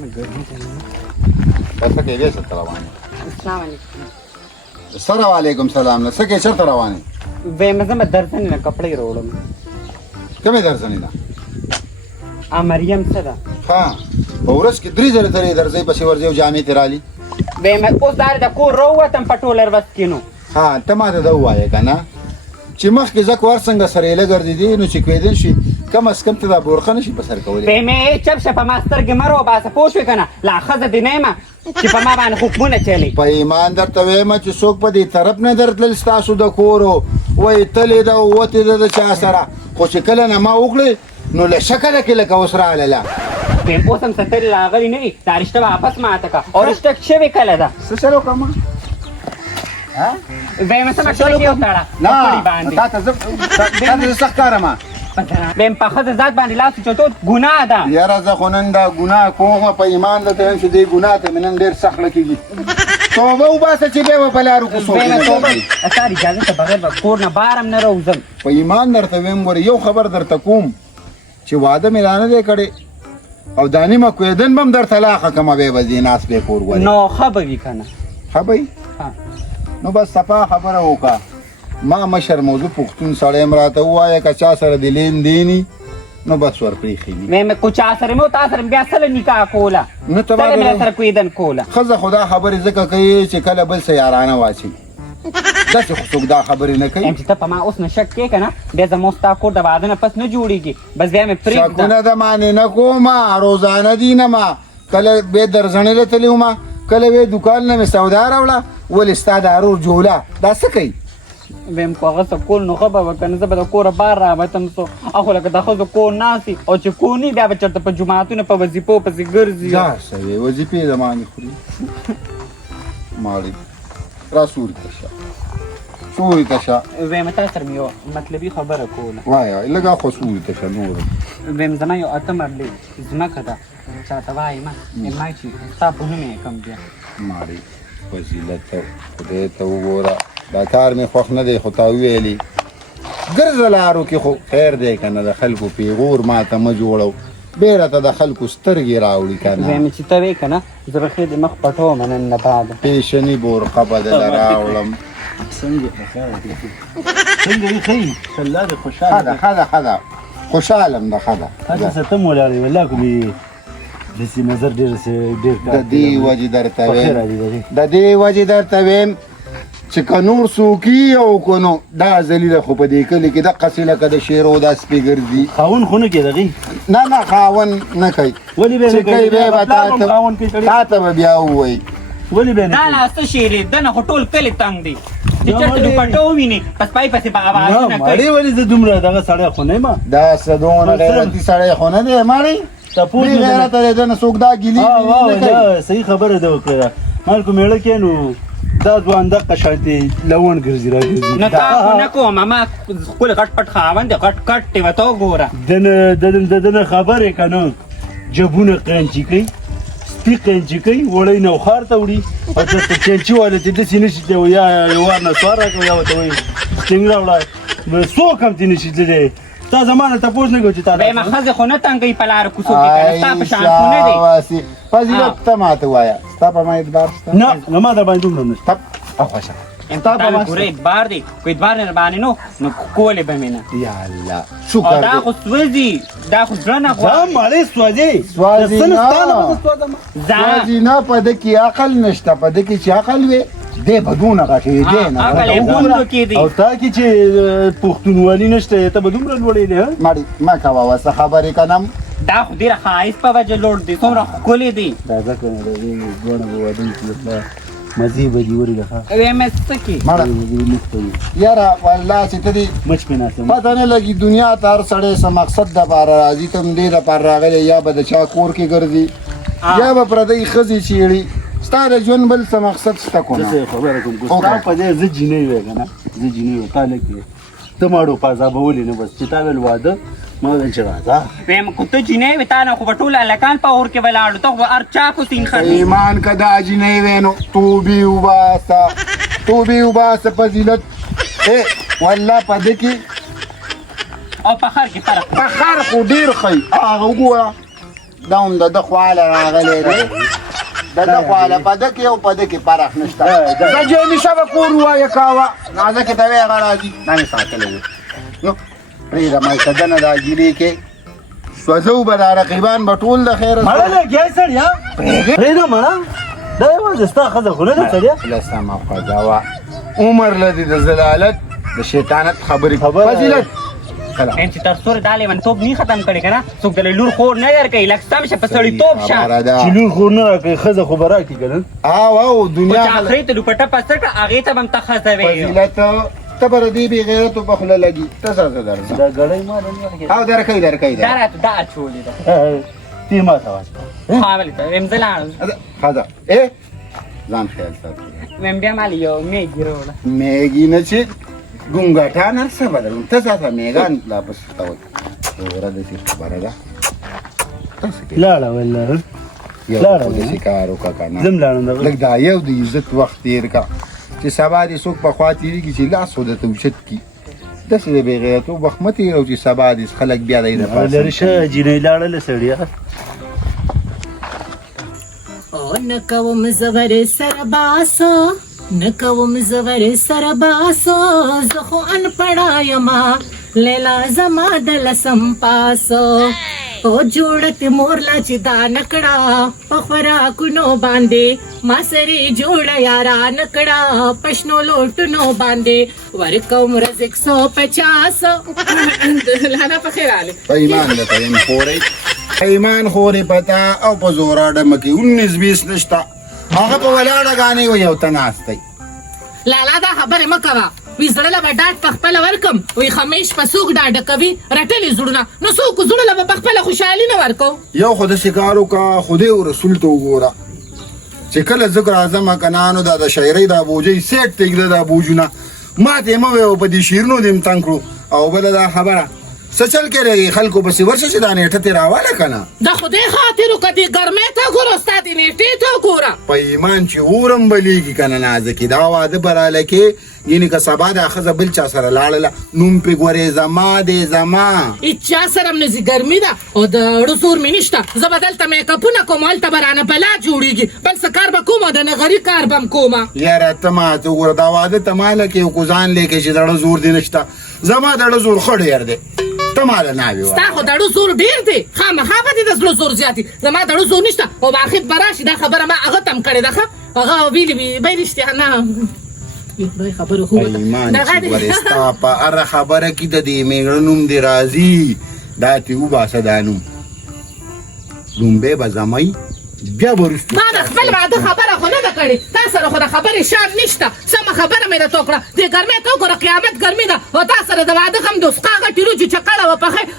څه کې دې څه روانه السلام علیکم. السلام علیکم سلام نه څه کې چرته روانه وې مزه مې درځنې نه کپڑے وروړم. کومه درځنې ده ا مریم څه ده؟ ها په ورځ کې 3 ځله ترې درځي پسې ورځي او جامې ترالي وې مې اوس دار د کور روتم پټولر وسکینو. ها ته ماته دا وایې کنه چې مخکې زکه ور څنګه سره لګردې دي نو چې کویدل شي کم از کم ته دا بورخه نشي په سر کولای. وې مې چپ شپ ماستر کې مرو باسه پوښې کنه لا خزه دې نه ما چې په ما باندې حکمونه چلی. په ایمان درته وایم چې څوک په دې طرف نه درتل ستاسو د کورو وای تلې دا وته د چا سره خو چې کله نه ما وکړې نو له شکل کې لکه وسره علاله په اوسم ستل لاغلی نه دا رشتہ واپس ماته کا او رشتہ شوی کله ده څه سره کوم ها وې مې سم کړی یو تاړه نه تاسو څه کارما بهم په خزه ذات باندې لاس چوتو ګناه ده. یاره زه خو نن دا ګناه کوم په ایمان درته چې دې ګناه ته نن ډېر سخت لکېږي توبه وباسه چې بیا به په لارو کې څوک نه ګرځي. اثر اجازه ته بغیر به کور نه بارم نه راوځم. په ایمان درته وایم ګوره یو خبر درته کوم چې واده مې رانه دی کړی او دا نیمه کویدن به هم درته لاښه کمه بیا به ځې ناست بې کور ګورې نو ښه به وي که نه ښه به وي نو بس صفا خبره وکړه ما مشر موضوع پښتون سړی یم راته ووایه که چا سره د لین دیني نو بس ورپرېښي دي مې کو چا سره مې او تا سره بیا سره نکاح کوله نه ته سره مې سره کویدن کوله ښځه خو دا خبرې ځکه کوي چې کله بل څه یارانه واچوي داسې خو څوک دا خبرې نه کوي. چې ته په ما اوس نه شک کې که نه بیا زما ستا کور د واده نه پس نه جوړېږي بس بیا مې پرېږده شکونه د مانې نه کومه روزانه دي نه ما کله بیا درزنې له تلي ومه کله بیا دوکان نه مې سودا راوړه ولې ستا د ارور جوله دا څه کوي ویم خو هغه څه کول نو ښه به وه که نه زه به د کوره بار راوتم سو اخو لکه د ښځو کور ناستي او چې کوني بیا به چېرته په جوماتونو په وظیفو پسې ګرځي. دا څه وې وظیفې د مانې خوري ماړې را سوري ته شه سوري ته شه ویم تا سره مې یو مطلبي خبره کوله وایه لږه خو سوري ته شه نور ویم زما یو اته مرلې ځمکه ده چاته وایي ما ما چې ستا په نوم یې کم بیا ماړې فضیلت خدای ته وګوره دا کار مې خوښ نه دی خو تا وویلي ګرځه لارو کې خو خیر دی که نه د خلکو پیغور ما ته مه جوړو بیره ته د خلکو سترګې راوړي که نه ویم چې ته وې که نه زه به ښې د مخ پټوم نن نه بعده پیشني بورقه به دله راوړم څنګه یې ښه الله دې خوشحاله ښه ده خوشحالم ده ښه ده هسه ته مو لاړې والله کومې داسې نظر ډېر د دې وجې درته ویم د دې وجې درته ویم چې که نور څوکي او که نو دا ذلیله خو په دې کلي کې دقسې لکه د شیرو دا سپي ګرځي خاون خو نه کې دغې نه خاون نه کوي ولې بیا چې کوي بیا به تا ته به بیا ووایي ولې بیا نه دا لا څه شعرې دنه خو ټول کلي تنګ دی چې چېرته دوپټه ووینې پس پای پسې به اوازونه کوي. ماړې ولې زه دومره دغه سړی خو نه یم دا څه دونه غیرتي سړی خو نه دی ماړې بې غیرته دی دنه څوک دا ګیلي نه کوي. صحیح خبره ده وکړه مال کو میړه کې نو دا ځوان دقه شانتې لون ګرځي را ګرځي نه تا خو نه کوم ما خپل غټ پټ خاوند غټ کټ دی ورته وګوره دنه خبرې که نه جبونه قینچي کوي سپي قینچي کوي وړی نوخار ته وړي او درته چینچي والی چې داسې نه شي ته یا یوار نسوار راکړه یا ورته وایي سټینګ راوړه څوک هم ترې نه شي تللی تا زما نه تپوس نه کوي چې تا وایم ښځې خو نه تنګوي په لاره کوڅو کې که نه ستا په شان خو نه دی. فضیلت ته ماته وایه ستا په ما اعتبار شته نه ما در باندې دومره نشته او خوښه تا مې پوره اعتبار دی که اعتبار نه باندې نو کولې به مې نه یا الله او شکر دا خو سوځي دا خو زړه نه غواړي. مالې سوځي سوځي نه په ده کې عقل نشته په ده کې چې عقل وي دی به دونه غټې دی نه عقل یې غوندو کې دی او تا کې چې پښتونولي نشته ته به دومره لوړې دی مړې مه کوه وسه خبرې کنم دا خو ډېره ښایست په وجه لوړ دی څومره ښکلې دی. دا ځکه نه د دې دواړه به واده وکړي مزې به دي ورګه وایم څه کې مړه یاره والله چې ته دې مچ پې ناسم پته نه لګي دنیا ته هر سړی څه مقصد دپاره راځي ته هم دې دپاره راغلی یا به د چا کور کې ګرځي یا به پردۍ ښځې چیړي ستا د ژوند بل څه مقصد شته که نه خبره کوم ستا په دې زه جینۍ وی که نه زه جینۍ وی تا نه کې ته ماړو په عذابولې نه بس چې تا ویل واده ما ویل چې راځه وایم که ته جینۍ وې تا نه خو به ټول هلکان په اور کې ولاړو ته خو به هر چا کو سین خري ایمان که دا جینۍ وی نو توبې وباسه توبې وباسه فضیلت والله په ده کې او په خر کې فرق په خر خو ډېر ښه هغه وګوره دا هم د ده خواله راغلی دی د ده خواله په ده کې او په ده کې فرق نشته زه جیمي شبه کور ووایه کاوه نازکې ته وی هغه راځي دا مې ساتلی و نو پرېږده مایکه ده نه دا ګیلې کې سوځو به دا رقیبان به ټول د خیره مړه لګیا سړیا پرېږده مړه دا یوازې ستا ښځه خو نه ده سړیا لسمه ښځه وه عمر لري د زلالت د شیطانت خبرې فضیلت ان چې تر څو دا لیونتوب نه ختم کړي کنه څوک د لور خور نه درکوي لږ سم شه په سړیتوب شه چې لور خور نه راکوي ښځه خو به راکړي که نه او دنیا چې آخري ته لوپټه پسته کړه هغې ته به هم ته ښځه وې فضیلت ته به د دې بې غیرتو په خوله لګي ته څه درځه دا ګړۍ ما نه او درکوي دا راته دا اچولې ده تی ما ته واچوه ها ولې ته ویم زه لاړم ښځه ځان خیال ساتي ویم بیا مالې یو میږي راوړه میږي نه چې ګونګټان هر څه بدلون ته ځه میږان لا پس ته وایي وګوره داسې خبره ده لاړه والله یو خو داسې کار وکړه که نه زم لاړم دغه لږ دا یو د عزت وخت تېر کا چې سبا دې څوک په خوا تېرېږي چې لاس خو درته اوچت کړي داسې د بې غیرتوب وخت مه تېروه چې سبا دې خلک بیا دی د لرې شه جینۍ لاړله سړیا نه کوم زور سر باسو نه کوم زور سر باسو زه خو انپړه یما لیلا زما د لسم پاسو او جوړت مورلا چې دا نکړه په خوراکونو باندې ما سرې جوړه یارا نکړه پښنو لوټونو باندې ورکوم رزق 150 لانا په خیر आले په ایمان ده په خورې ایمان خورې پتا او په زوره ډمه کې 19 20 نشته هغه په ولاړه غانې و یو ته ناستی لالا دا خبره مکوه وی زړه به ډاډ په خپل ورکم وی خمیش په سوق ډاډ کوي رټلې زړونه نو څوک زړه به په خپل خوشحالي نه ورکو یو خو د شکارو کا خدای او رسول ته وګوره چې کله ذکر اعظم کنانو دا د شاعرۍ دا بوجي سیټ تګ دا بوجونه ما ته مو په دې شیرونو دیم تنکړو او بل دا خبره سچل کې خلکو په ورشه چې دا نیټه ته راواله کنه دا خدای خاطر کدي ګرمه ته ګور استاد نیټه ته ګوره په ایمان چې ورم بلیږي کنه نازکی دا واده براله کې یعنی که سبا د اخذ بل چا سره لاړله نوم په ګورې زما دې زما اچا سره مې ګرمي ده او د رسور مې نشته زه بدلته مې کپونه کوم هلته برانه بلا جوړیږي بل څه کار به کوم د نغري کار بم کومه یاره ته ما ته وګوره دا واده ته ماله کې کوزان لیکې چې دړه زور دی نشته زما دړه زور خړ ډېر دی ته ماله ناوي ستا خو دړو زور ډېر دی خامخا به دې د زړه زور زیاتي زما دړو زور نشته او باخت به راشي دا خبره ما هغه تم کړې ده ښه هغه ویلې رښتیا نه خبره خو ایمان چې ورستا په هره خبره کې د دې میړه نوم دی راځي دا تی وباسه دا نوم لومبې به زمای بیا ورستو ما د خپل واده خبره خو نه ده کړې تا سره خو د خبرې شان نشته سمه خبره مې درته وکړه دې ګرمۍ ته وګوره قیامت ګرمي ده او تا سره د واده هم دوسقا غټې روجې چکړه وه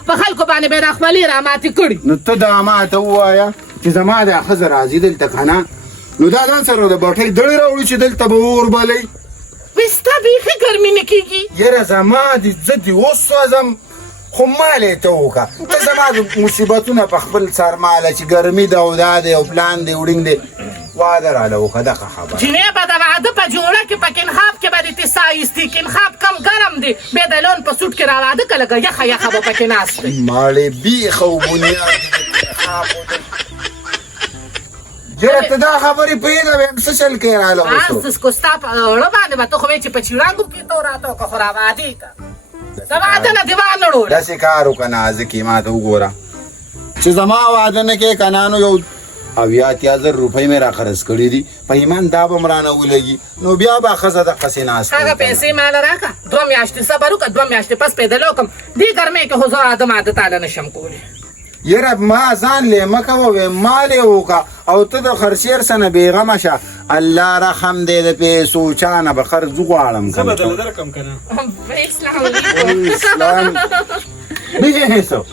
په خلکو باندې به یې دا خپلې راماتې کړي نو ته دا ماته ووایه چې زما د ښځه راځي دلته که نه نو دا ځان سره د بټۍ دړې راوړي چې دلته به اور بلی وی ستا بیخي ګرمي نه کېږي یاره زما زه دې وسوځم خو مالې ته وکړه ته زما د مصیبتونه په خپل سرماله چې ګرمي ده او دا دی او پلان دی وړینګ دی واده راله وکړه دغه خبره جنې به د واده په جوړه کې په کنخاب کې به دې ته سایستي کنخاب کم ګرم دی بې د لون په سوټ کې را واده که لږه یخه یخه به پکې ناست دی مالې بیخه و بنیاد یاره ته دا خبرې پرېږده ویم څه چل کې راله وسو اسکو ستا په اړه باندې به ته خو وایې چې په چیړانګو کې تو راته وکړه خو را وادې که د واده نه دې وانړوله داسې کار وکړه نازکې ما ته وګوره چې زما واده نه کې کنانو یو 80,000 روپۍ مې را خرڅ کړي دي په ایمان دا به م رانه ولګي نو بیا به ښځه دقسې ناست هغه پیسې ماله راکړه 2 میاشتې صبر وکړه 2 میاشتې پس پیدل وکړم دې ګرمۍ کې خو زه واده ماده تاله نشم کولی یاره ما ځان لیمه کوه ویم مالې وکړه او ته د خرڅیر څه نه بېغمه شه الله رحم دی د پیسو چا نه به خرڅ غواړم زه به دله درکړم که نه اسلام علیکم اسلام دیگه حساب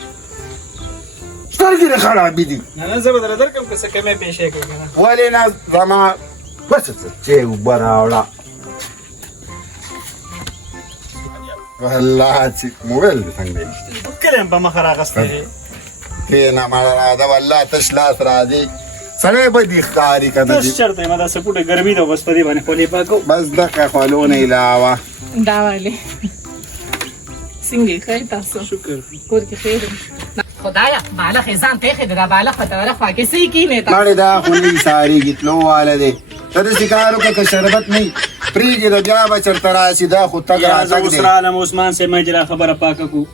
سترګې دې خرابې دي نه زه به دله درکړم که څه کمې پیسې کوي که نه ولې نه زما بس چې اوبه راوړه والله چې موبایل دې څنګه دی کله یم په مخه راغستی دی کښېنه مړه ده والله تش لاس راځي سړی به دې ښکاري که نه تش چېرته یم دا سپوټه ګرمي ده بس په دې باندې خولې پاکو بس دغه خولو نه علاوه دا والې څنګه یې ښه تاسو شکر کور کې خیر خدایا بالغ ځان ته خې دا بالغ په طرف کې سې کینه تا ماړه دا خو نه ساری گیتلو والا دی ته د سکارو که شربت نه پریږي د بیا به چرته راسي دا خو تګ یا راتګ اوس دی رالم عثمان سے مجرا خبره پاکه کو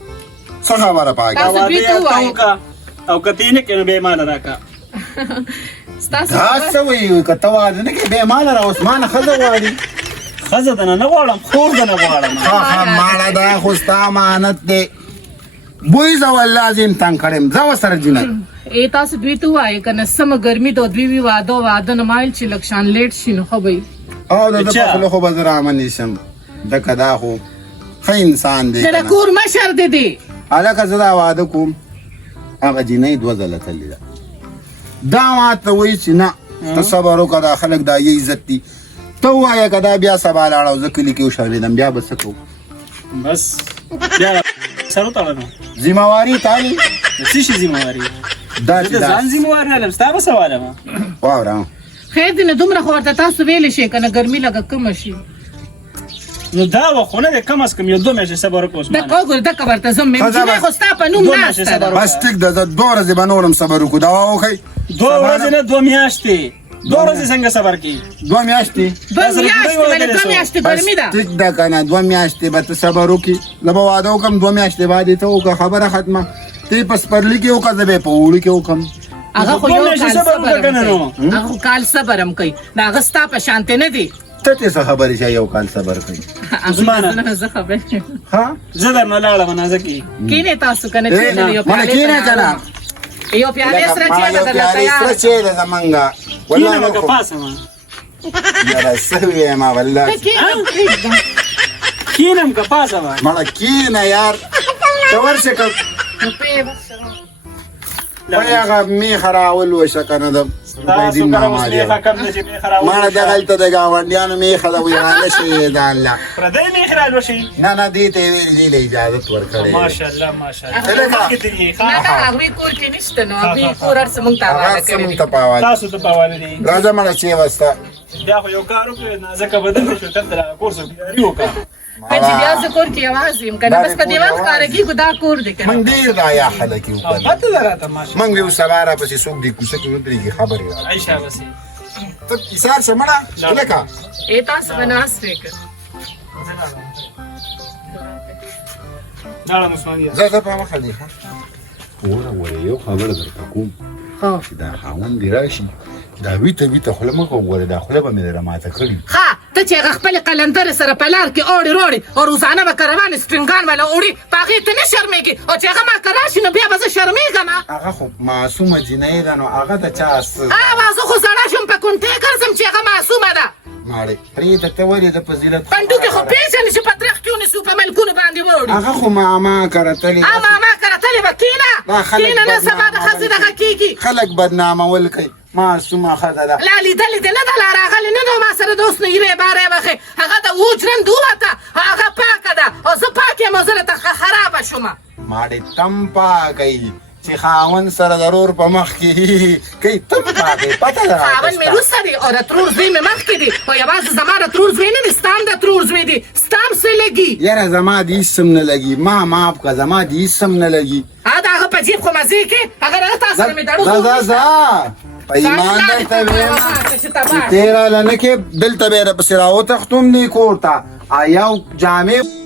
څه خبره پاکه تاسو بیتو وایي او کته نه کنه به مال راکا ستاسو دا څه وایي که ته واده نه کې بې ماله را عثمانه ښځه غواړي خزه دنه نه غواړم خور دنه غواړم ها ماړه دا خو ستا امانت دی بوی زه والله عظیم تنګ کړم زه ورسره جنت ای تاسو دوی ته وایي کنه سم ګرمي دو دوی وی واده نه مایل چې لکشان لیټ شي نو خو به او د اچھا. په خپلو خو به زه رامن نیسم ځکه دا خو ښه انسان دی د که نه. کور مشر دی دی هلکه زه دا واده کوم هغه جینۍ 2 ځله تللې ده دا ماته وایي چې نه ته صبر وکړه دا خلک دا یې عزت دي ته ووایه که دا بیا سبا لاړه او زه کلي کې وشرمېدم بیا به څه کوو بس بیا سره تړنو ذمهواري تالي د څه شي ذمہواری دا د چې دا ځان ذمہواری نه لم ستا به سوال ما واوره خیر دی نه دومره خو ورته تاسو ویلی شئ که نه ګرمي لږه کمه شي نو دا وخونه د کم از کم یو 2 میاشتې صبر وکړو دا عثمان وګوره دکه ورته زم ښځه به- مې خو ستا په نوم دوه ناسته میاشتې ده صبر بس ټیک ده زه 2 ورځې به نورم صبر وکړو دوا وښئ 2 ورځې نه 2 میاشتې 2 ورځې څنګه صبر کی 2 میاشتې 2 میاشتې باندې 2 میاشتې بس ګرمي ده ټیک ده که نه 2 میاشتې به ته صبر وکړي زه به واده وکړم 2 میاشتې بعد یې ته وکړه خبره ختمه ته یې په سپرلي کې وکړه زه به یې په اوړي کې وکړم هغه خو دوه یو میاشتې کال صبر صبر وکړه هم نو. کوي هغه خو کال صبر هم کوي دا هغه ستا په شانتې نه دی ته څه خبرې چې یو کال صبر کوي عثمانه. زه خبر یم. ها زه درنه لاړم نازکي کینې تاسو کنه نه، چې یو مړه کینې که نه؟ یو پیالې سره چې یو بدل پیالې تیار سره چې ده زمونږه کینه والله مګه نو خو پاسه ما یاره څه ویم والله کینم که پاسه ما مړه کینه یار ته ورشه که وایي هغه میخه راولوشه که نه د تاسو کله اوس میخه کم نه چې میخه راوړو مړه دغلته د ګاونډیانو میخه ده وایي رانشي د الله پردی میخه رالوشي نه نه دې ته یې ویل دي له اجازت ورکړی ماشاءالله ماشاءالله هلکه. مخکې تللی ښه نه هغوی کور کې نشته نو هغوی کور هر څه مونږ ته هغه حواله څه کړي مونږ دي ته پاوال تاسو ته پاواله دي راځه مړه چې وسته بیا خو یو کار وکړې نازکه بدل شو تل ته کورس وکړي وکړه که چې بیا زه کور کې یوازې یم که نه بس په دې وخت کاره کېږو دا کور دی که من نه ډېر دا یا خلک یو او بد ده راته ماشاءالله من یو سبا را پسې څوک دی کوڅه کې ودرېږي خبرې را عایشه بسې ته ایثار شه مړه هلکه ای تاسو به ناست وې که لاړم عثمانیه زه په مخه دی وره یو خبره درته کوم خو چې دا خاوند دې راشي دا ویته خوله مه کوه ګوره دا خوله به مې دره ماته کړي ښه ته چې هغه خپلې قلندرې سره په لار کې اوړې روړې او روزانه به کروان سپینګان والا اوړي په هغې ته نه شرمېږي او چې هغه ما که راشي نو بیا به زه شرمېږم هغه خو معصومه جینۍ ده نو هغه د چا هغه زه خو زړه شم په کونټې ګرځم چې هغه معصومه ده ماړې پرېږده ته ولې د فضیلت پنډو کې خو پېژنې چې په درخت کې ونیسو په ملکونو باندې واوړي هغه خو ماما کرتلې ما کره تلې به دا خلک کېنه نه سبا د بدنامول ښځې دغه کېږي خلک بدنامول کوي معصومه ښځه ده لا لیدلې دې نه ده لا راغلې نه ده ما سره د اوس نه یوې بارې وخې هغه د اوج رند ووته هغه پاکه ده او زه پاک یم او زه له ته خرابه شومه ماړې تم پاکوي چې خاوند سره ضرور په مخ کې کوي تم پاکوي پته ده خاوند مې روسته دی او د ترور زوی مې مخکې دی او یوازې زما د ترور زوی نه دی ستا هم د ترور زوی دی ستا هم څه لګي یاره زما دې هېڅ هم نه لګي ما معاف کړه زما دې هېڅ هم نه لګي د هغه په جیب خو مزې کې هغه راغه تا سره مې ځه په ایمان درته ویم چې تیره لنه کې دلته به یې راپسې راوتښتوم دې کور ته یو جامې